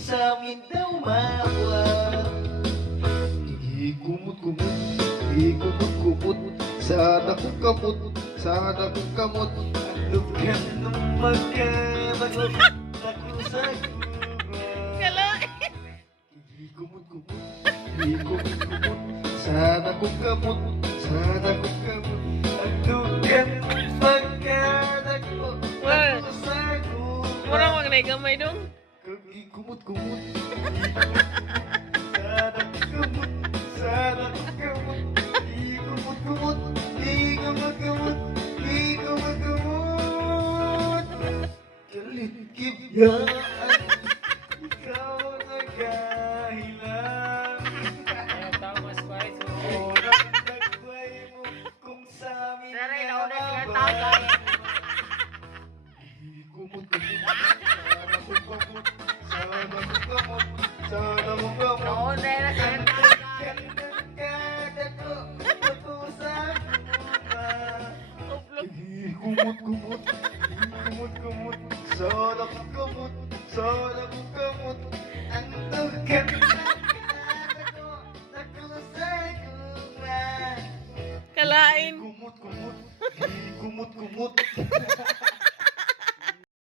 sa amin daw maawa. Ikumot-kumot, ikumot-kumot, sana kong kamot, sana kong kamot. Andog ka nung magkamagot, ako sa guba. Ikumot-kumot, ikumot-kumot, sana kong kamot, sana kong kamot. Andog ka nung magkamagot, ako sa guba. Murang magnay gamay dong. Ikumot-kumot, sana kumot, sana kumot, ikumot-kumot, ikumot-kumot, ikumot-kumot. Kalikip yan, ikaw naghahilang. Orang nagway mo kung sa amin nababay. Ikumot-kumot, sana kumot, sana kumot, sana kumot. Kumot-kumot, kumot-kumot, sana kumot, sana kumot. Andog ka ako sa guba. Kalain. Kumot-kumot, kumot-kumot.